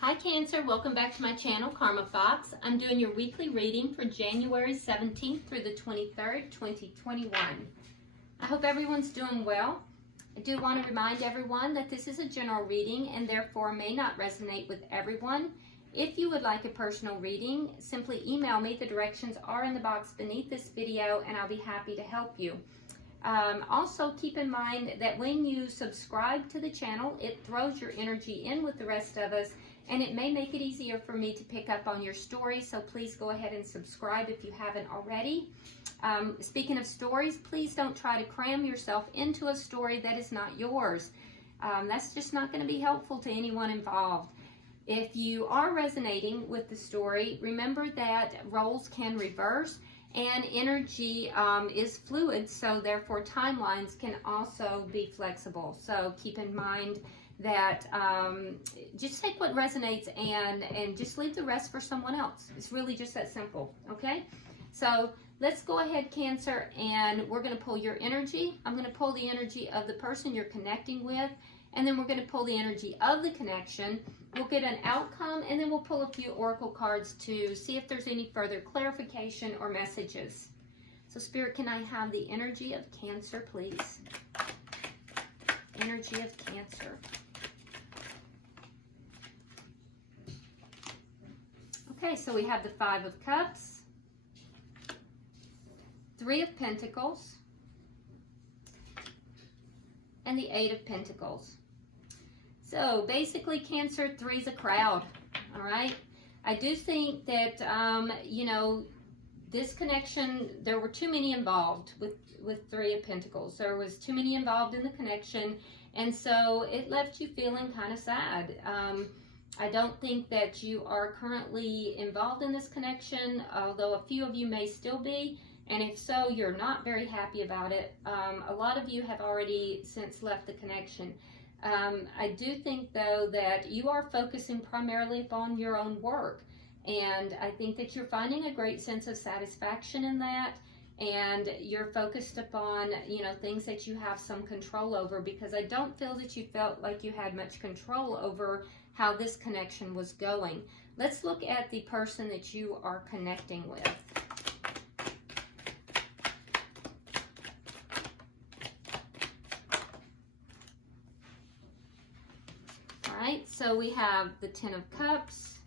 Hi Cancer, welcome back to my channel, Karma Fox. I'm doing your weekly reading for January 17th through the 23rd, 2021. I hope everyone's doing well. I do want to remind everyone that this is a general reading and therefore may not resonate with everyone. If you would like a personal reading, simply email me. The directions are in the box beneath this video and I'll be happy to help you. Also keep in mind that when you subscribe to the channel, it throws your energy in with the rest of us, and it may make it easier for me to pick up on your story, so please go ahead and subscribe if you haven't already. Speaking of stories, please don't try to cram yourself into a story that is not yours. That's just not going to be helpful to anyone involved. If you are resonating with the story, remember that roles can reverse and energy is fluid, so therefore timelines can also be flexible. So keep in mind that just take what resonates and just leave the rest for someone else. It's really just that simple, okay? So let's go ahead, Cancer, and we're going to pull your energy. I'm going to pull the energy of the person you're connecting with, and then we're going to pull the energy of the connection. We'll get an outcome, and then we'll pull a few oracle cards to see if there's any further clarification or messages. So Spirit, can I have the energy of Cancer, please? Energy of Cancer. Okay, so we have the Five of Cups, Three of Pentacles, and the Eight of Pentacles. So basically, Cancer, three's a crowd, all right? I do think that, you know, this connection, there were too many involved with Three of Pentacles. There was too many involved in the connection, and so it left you feeling kind of sad. I don't think that you are currently involved in this connection, although a few of you may still be, and if so, you're not very happy about it. A lot of you have already since left the connection. I do think, though, that you are focusing primarily upon your own work, and I think that you're finding a great sense of satisfaction in that, and you're focused upon, you know, things that you have some control over, because I don't feel that you felt like you had much control over how this connection was going. Let's look at the person that you are connecting with. So we have the Ten of Cups,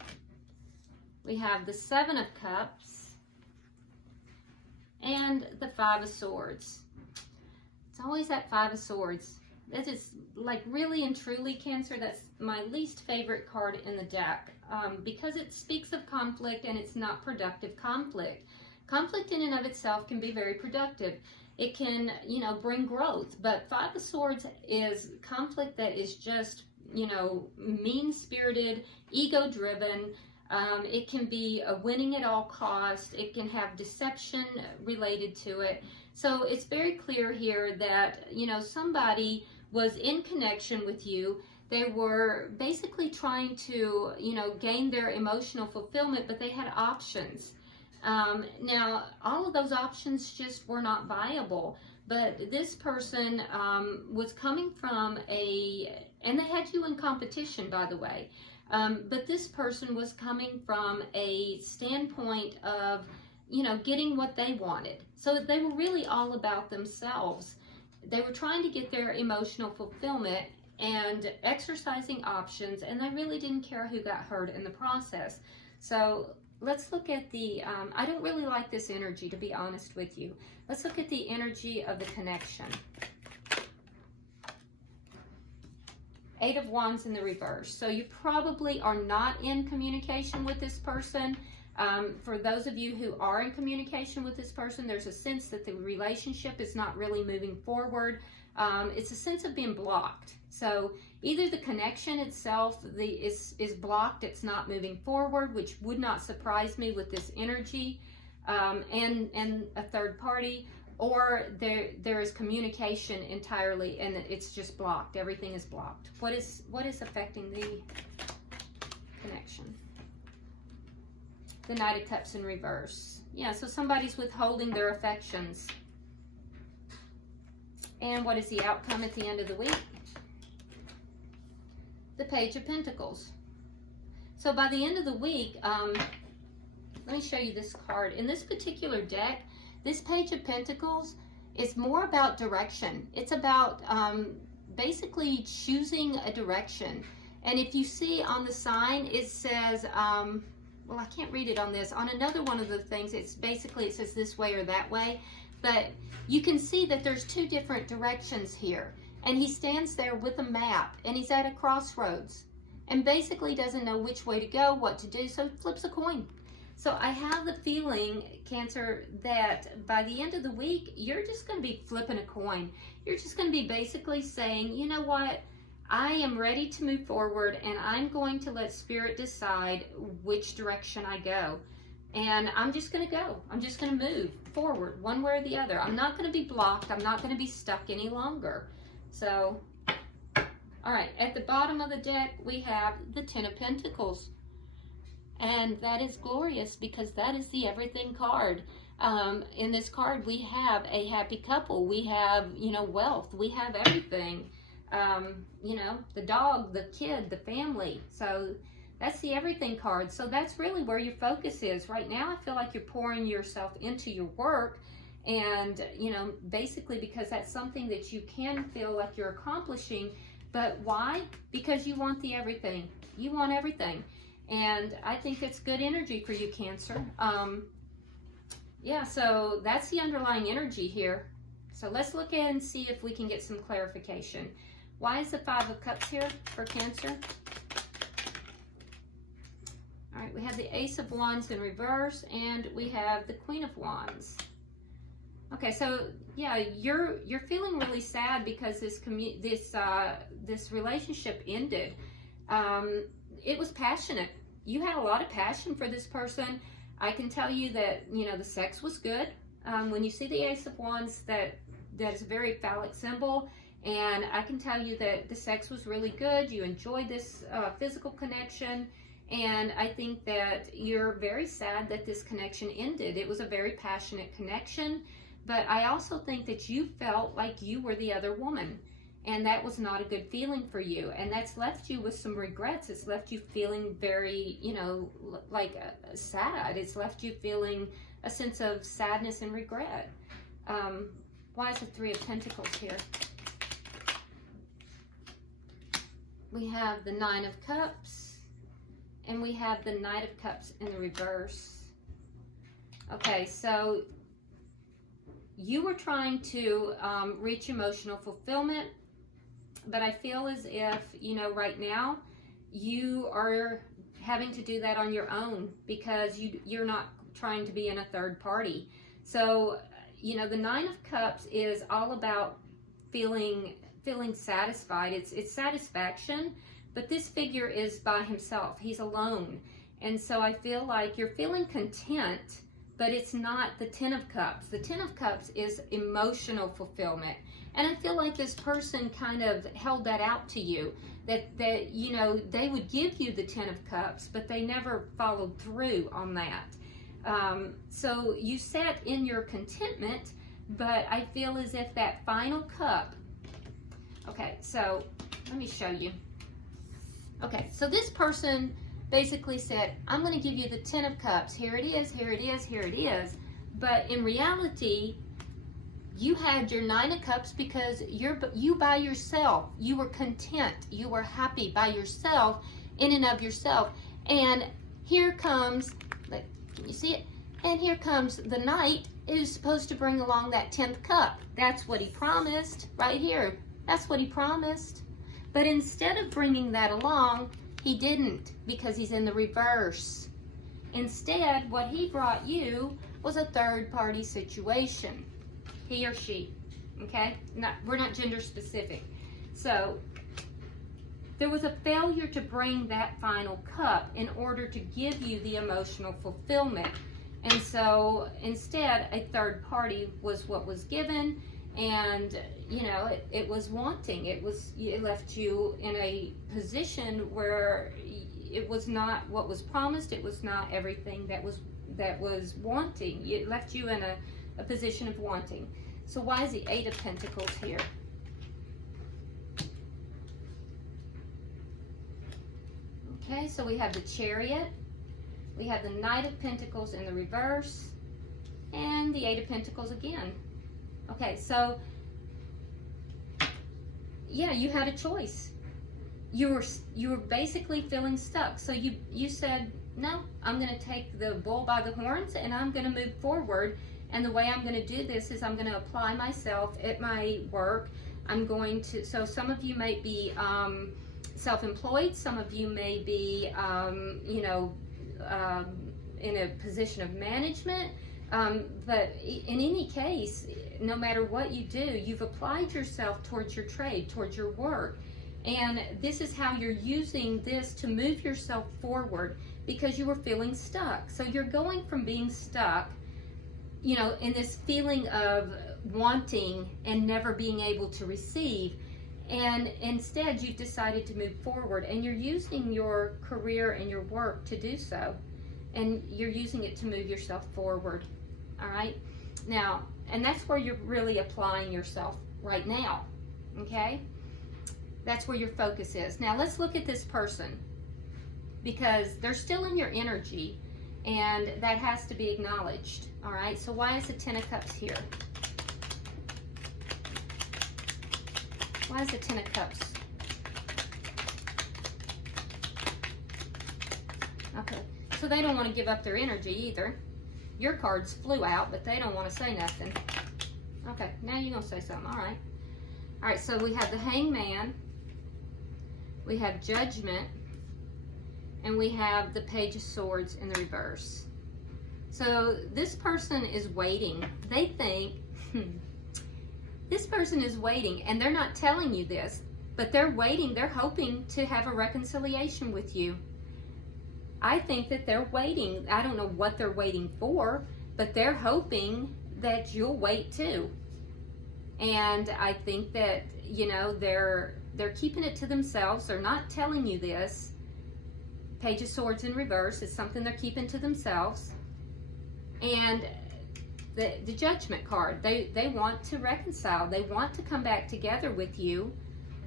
we have the Seven of Cups, and the Five of Swords. It's always that Five of Swords. That is, like, really and truly, Cancer, that's my least favorite card in the deck, because it speaks of conflict, and it's not productive conflict. Conflict in and of itself can be very productive. It can, you know, bring growth, but Five of Swords is conflict that is just, you know, mean-spirited, ego-driven. It can be a winning at all costs. It can have deception related to it. So it's very clear here that, you know, somebody was in connection with you. They were basically trying to, you know, gain their emotional fulfillment, but they had options. Now, all of those options just were not viable. But this person was coming from and they had you in competition, by the way. But this person was coming from a standpoint of, you know, getting what they wanted. So they were really all about themselves. They were trying to get their emotional fulfillment and exercising options, and they really didn't care who got hurt in the process. So let's look at the, I don't really like this energy, to be honest with you. Let's look at the energy of the connection. Eight of Wands in the reverse. So you probably are not in communication with this person. For those of you who are in communication with this person, there's a sense that the relationship is not really moving forward. It's a sense of being blocked. So either the connection itself is blocked, it's not moving forward, which would not surprise me with this energy, and a third party, or there is communication entirely and it's just blocked. Everything is blocked. What is affecting the connection? The Knight of Cups in reverse. Yeah, so somebody's withholding their affections. And what is the outcome at the end of the week? The Page of Pentacles. So by the end of the week, let me show you this card. In this particular deck, this Page of Pentacles is more about direction. It's about basically choosing a direction. And if you see on the sign, it says, well, I can't read it on this. On another one of the things, it's basically, it says this way or that way. But you can see that there's two different directions here. And he stands there with a map, and he's at a crossroads. And basically doesn't know which way to go, what to do, so flips a coin. So I have the feeling, Cancer, that by the end of the week, you're just going to be flipping a coin. You're just going to be basically saying, you know what? I am ready to move forward, and I'm going to let Spirit decide which direction I go. And I'm just going to go. I'm just going to move forward one way or the other. I'm not going to be blocked. I'm not going to be stuck any longer. So, all right, at the bottom of the deck, we have the Ten of Pentacles. And that is glorious because that is the everything card. In this card, we have a happy couple. We have, you know, wealth. We have everything. You know, the dog, the kid, the family. So that's the everything card. So that's really where your focus is. Right now, I feel like you're pouring yourself into your work. And, you know, basically because that's something that you can feel like you're accomplishing. But why? Because you want the everything. You want everything. And I think it's good energy for you, Cancer. Yeah, so that's the underlying energy here. So let's look at and see if we can get some clarification. Why is the Five of Cups here for Cancer? All right, we have the Ace of Wands in reverse, and we have the Queen of Wands. Okay, so yeah, you're feeling really sad because this relationship ended. It was passionate. You had a lot of passion for this person. I can tell you that, you know, the sex was good. When you see the Ace of Wands, that is a very phallic symbol. And I can tell you that the sex was really good. You enjoyed this physical connection. And I think that you're very sad that this connection ended. It was a very passionate connection. But I also think that you felt like you were the other woman. And that was not a good feeling for you. And that's left you with some regrets. It's left you feeling very, you know, like sad. It's left you feeling a sense of sadness and regret. Why is the Three of Pentacles here? We have the Nine of Cups. And we have the Knight of Cups in the reverse. Okay, so you were trying to reach emotional fulfillment. But I feel as if, you know, right now, you are having to do that on your own because you're not trying to be in a third party. So, you know, the Nine of Cups is all about feeling satisfied. It's satisfaction, but this figure is by himself. He's alone. And so I feel like you're feeling content, but it's not the Ten of Cups. The Ten of Cups is emotional fulfillment. And I feel like this person kind of held that out to you, that you know, they would give you the Ten of Cups, but they never followed through on that. So you sat in your contentment, but I feel as if that final cup. Okay, so let me show you. Okay, so this person basically said, I'm going to give you the Ten of Cups. Here it is, here it is, here it is. But in reality, you had your Nine of Cups because you by yourself, you were content, you were happy by yourself, in and of yourself. And here comes, can you see it? And here comes the Knight who's supposed to bring along that 10th cup. That's what he promised right here. That's what he promised. But instead of bringing that along, he didn't because he's in the reverse. Instead, what he brought you was a third-party situation. He or she, okay? We're not gender specific. So there was a failure to bring that final cup in order to give you the emotional fulfillment. And so instead, a third party was what was given, and you know, it was wanting. It left you in a position where it was not what was promised. It was not everything that was wanting. It left you in a position of wanting. So why is the Eight of Pentacles here? Okay, so we have the Chariot, we have the Knight of Pentacles in the reverse, and the Eight of Pentacles again. Okay, so yeah, you had a choice. You were basically feeling stuck. So you said, no, I'm going to take the bull by the horns and I'm going to move forward. And the way I'm going to do this is I'm going to apply myself at my work. I'm going to, so some of you may be self-employed, some of you may be, you know, in a position of management. But in any case, no matter what you do, you've applied yourself towards your trade, towards your work. And this is how you're using this to move yourself forward because you were feeling stuck. So you're going from being stuck, you know, in this feeling of wanting and never being able to receive. And instead, you've decided to move forward and you're using your career and your work to do so. And you're using it to move yourself forward. All right. Now, and that's where you're really applying yourself right now. Okay. That's where your focus is. Now, let's look at this person because they're still in your energy and that has to be acknowledged. All right. So why is the Ten of Cups here? Why is the Ten of Cups? Okay. So they don't want to give up their energy either. Your cards flew out, but they don't want to say nothing. Okay, now you're going to say something. All right. All right, so we have the Hangman. We have Judgment. And we have the Page of Swords in the reverse. So this person is waiting. They think, this person is waiting, and they're not telling you this, but they're waiting. They're hoping to have a reconciliation with you. I think that they're waiting. I don't know what they're waiting for, but they're hoping that you'll wait too. And I think that, you know, they're keeping it to themselves. They're not telling you this. Page of Swords in reverse is something they're keeping to themselves. And the Judgment card, they want to reconcile. They want to come back together with you.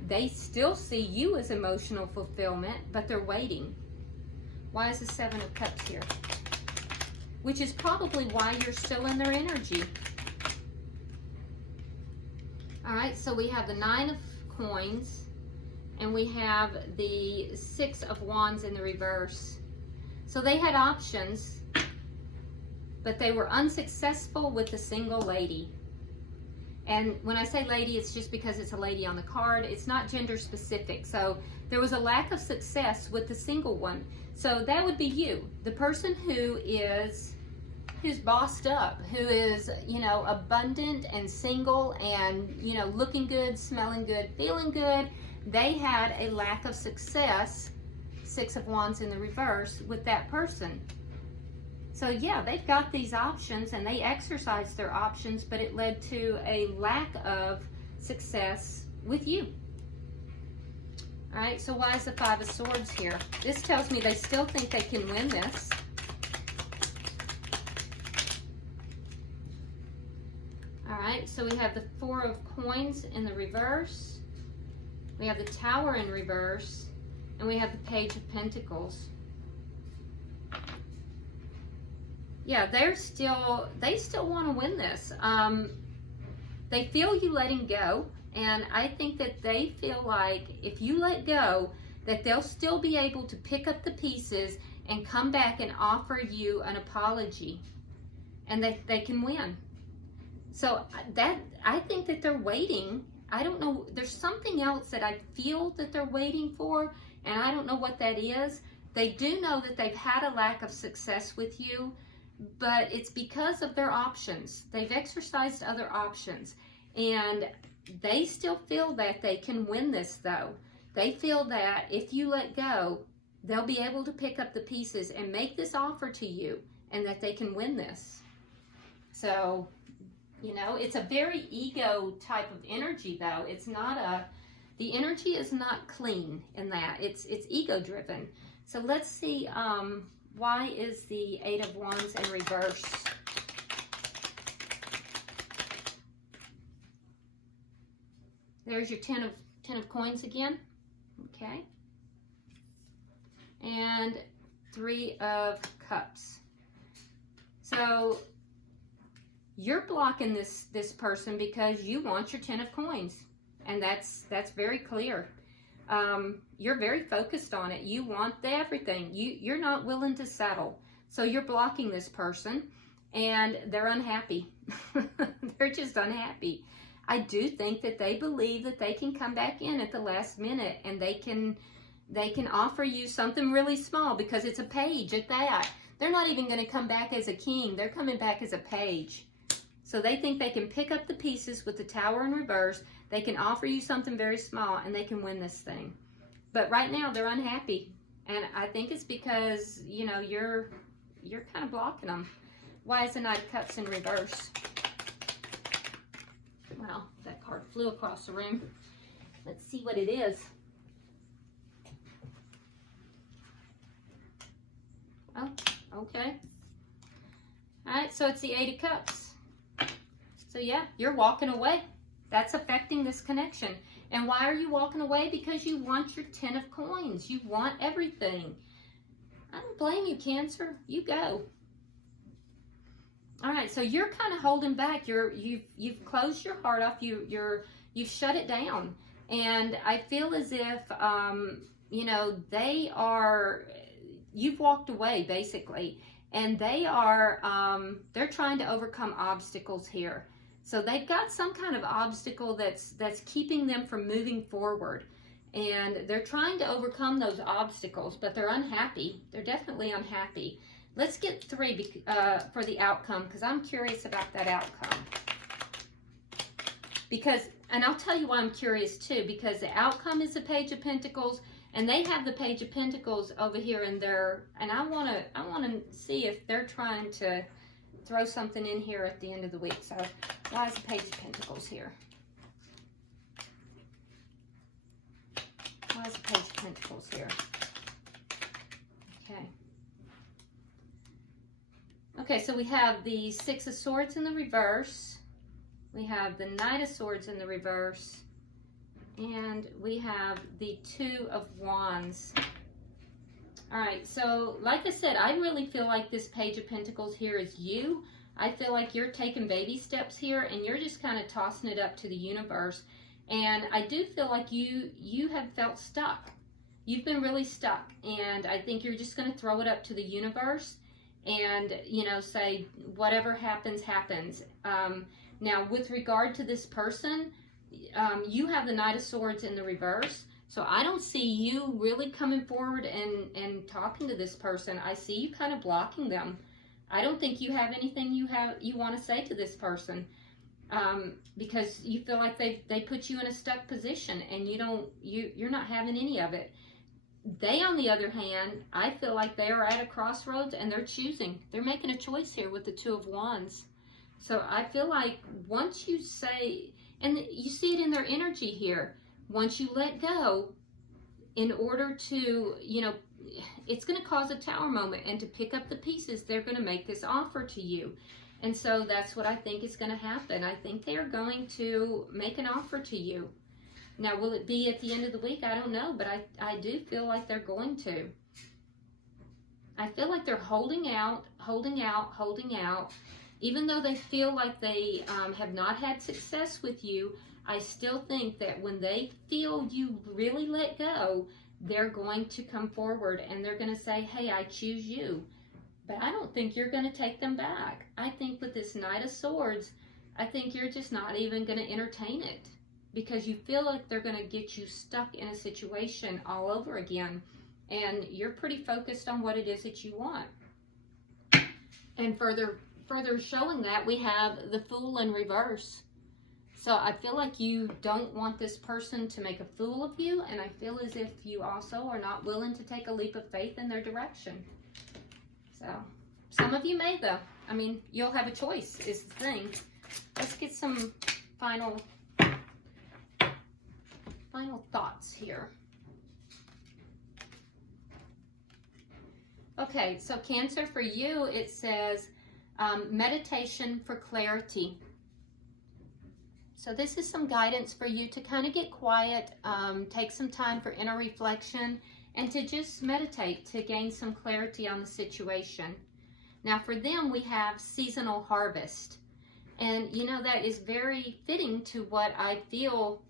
They still see you as emotional fulfillment, but they're waiting. Why is the Seven of Cups here? Which is probably why you're still in their energy. All right, so we have the Nine of Coins, and we have the Six of Wands in the reverse. So they had options, but they were unsuccessful with the single lady. And when I say lady, it's just because it's a lady on the card. It's not gender specific. So there was a lack of success with the single one. So that would be you, the person who's bossed up, who is, you know, abundant and single and, you know, looking good, smelling good, feeling good. They had a lack of success, Six of Wands in the reverse, with that person. So yeah, they've got these options and they exercised their options, but it led to a lack of success with you. All right, so why is the Five of Swords here? This tells me they still think they can win this. All right, so we have the Four of Coins in the reverse. We have the Tower in reverse. And we have the Page of Pentacles. Yeah, they still want to win this. They feel you letting go. And I think that they feel like if you let go, that they'll still be able to pick up the pieces and come back and offer you an apology. And that they can win. So that I think that they're waiting. I don't know. There's something else that I feel that they're waiting for. And I don't know what that is. They do know that they've had a lack of success with you. But it's because of their options. They've exercised other options. And they still feel that they can win this, though. They feel that if you let go, they'll be able to pick up the pieces and make this offer to you, and that they can win this. So, you know, it's a very ego type of energy, though. It's not the energy is not clean in that. It's ego driven. So let's see, why is the Eight of Wands in reverse? There's your ten of Coins again. Okay. and Three of Cups. So you're blocking this person because you want your 10 of coins, and that's very clear. You're very focused on it. You want everything. You're not willing to settle. So you're blocking this person, and they're unhappy. They're just unhappy. I do think that they believe that they can come back in at the last minute, and they can offer you something really small, because it's a page at that. They're not even going to come back as a king. They're coming back as a page. So they think they can pick up the pieces with the Tower in reverse. They can offer you something very small, and they can win this thing. But right now they're unhappy, and I think it's because, you know, you're kind of blocking them. Why is the Knight of Cups in reverse? Wow, that card flew across the room. Let's see what it is. Oh, okay. All right, so it's the Eight of Cups. So yeah, you're walking away. That's affecting this connection. And why are you walking away? Because you want your 10 of coins. You want everything. I don't blame you, Cancer. You go. All right, so you're kind of holding back. You've closed your heart off. You've shut it down. And I feel as if you know, you've walked away basically, and they're trying to overcome obstacles here. So they've got some kind of obstacle that's keeping them from moving forward, and they're trying to overcome those obstacles, but they're unhappy. They're definitely unhappy. Let's get 3 for the outcome, because I'm curious about that outcome. And I'll tell you why I'm curious too, because the outcome is the Page of Pentacles, and they have the Page of Pentacles over here in there, and I want to see if they're trying to throw something in here at the end of the week. So why is the Page of Pentacles here? Why is the Page of Pentacles here? Okay. Okay, so we have the Six of Swords in the reverse. We have the Knight of Swords in the reverse. And we have the Two of Wands. All right, so like I said, I really feel like this Page of Pentacles here is you. I feel like you're taking baby steps here, and you're just kind of tossing it up to the universe. And I do feel like you have felt stuck. You've been really stuck, and I think you're just going to throw it up to the universe and, you know, say whatever happens, happens. Now, with regard to this person, you have the Knight of Swords in the reverse. So I don't see you really coming forward and talking to this person. I see you kind of blocking them. I don't think you have anything you want to say to this person, because you feel like they put you in a stuck position, and you're not having any of it. They, on the other hand, I feel like they are at a crossroads, and they're choosing. They're making a choice here with the Two of Wands. So I feel like once you say, and you see it in their energy here, once you let go, in order to, you know, it's going to cause a Tower moment, and to pick up the pieces, they're going to make this offer to you. And so that's what I think is going to happen. I think they are going to make an offer to you. Now, will it be at the end of the week? I don't know, but I do feel like they're going to. I feel like they're holding out, holding out, holding out. Even though they feel like they have not had success with you, I still think that when they feel you really let go, they're going to come forward, and they're going to say, hey, I choose you. But I don't think you're going to take them back. I think with this Knight of Swords, I think you're just not even going to entertain it, because you feel like they're going to get you stuck in a situation all over again, and you're pretty focused on what it is that you want. And further showing that, we have the Fool in reverse. So I feel like you don't want this person to make a fool of you, and I feel as if you also are not willing to take a leap of faith in their direction. So some of you may, though. I mean, you'll have a choice is the thing. Let's get some final thoughts here. Okay, so Cancer, for you, it says meditation for clarity. So this is some guidance for you to kind of get quiet, take some time for inner reflection, and to just meditate to gain some clarity on the situation. Now for them, we have seasonal harvest. And you know, that is very fitting to what I feel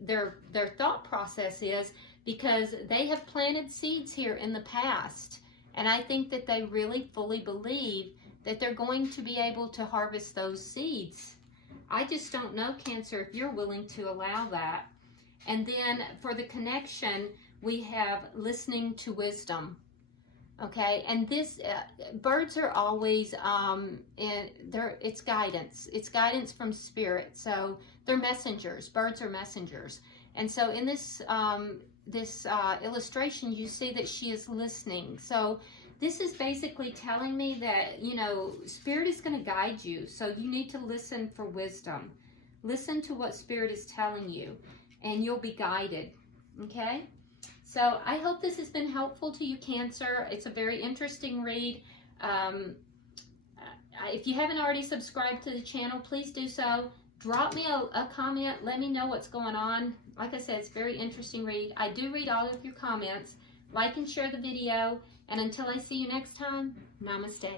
their thought process is, because they have planted seeds here in the past. And I think that they really fully believe that they're going to be able to harvest those seeds. I just don't know, Cancer, if you're willing to allow that. And then for the connection, we have listening to wisdom. Okay, and this, birds are always, it's guidance. It's guidance from spirit. So they're messengers. Birds are messengers. And so in this, illustration, you see that she is listening. So this is basically telling me that, you know, Spirit is going to guide you. So you need to listen for wisdom. Listen to what Spirit is telling you, and you'll be guided. Okay? So I hope this has been helpful to you, Cancer. It's a very interesting read. If you haven't already subscribed to the channel, please do so. Drop me a comment. Let me know what's going on. Like I said, it's a very interesting read. I do read all of your comments. Like and share the video. And until I see you next time, namaste.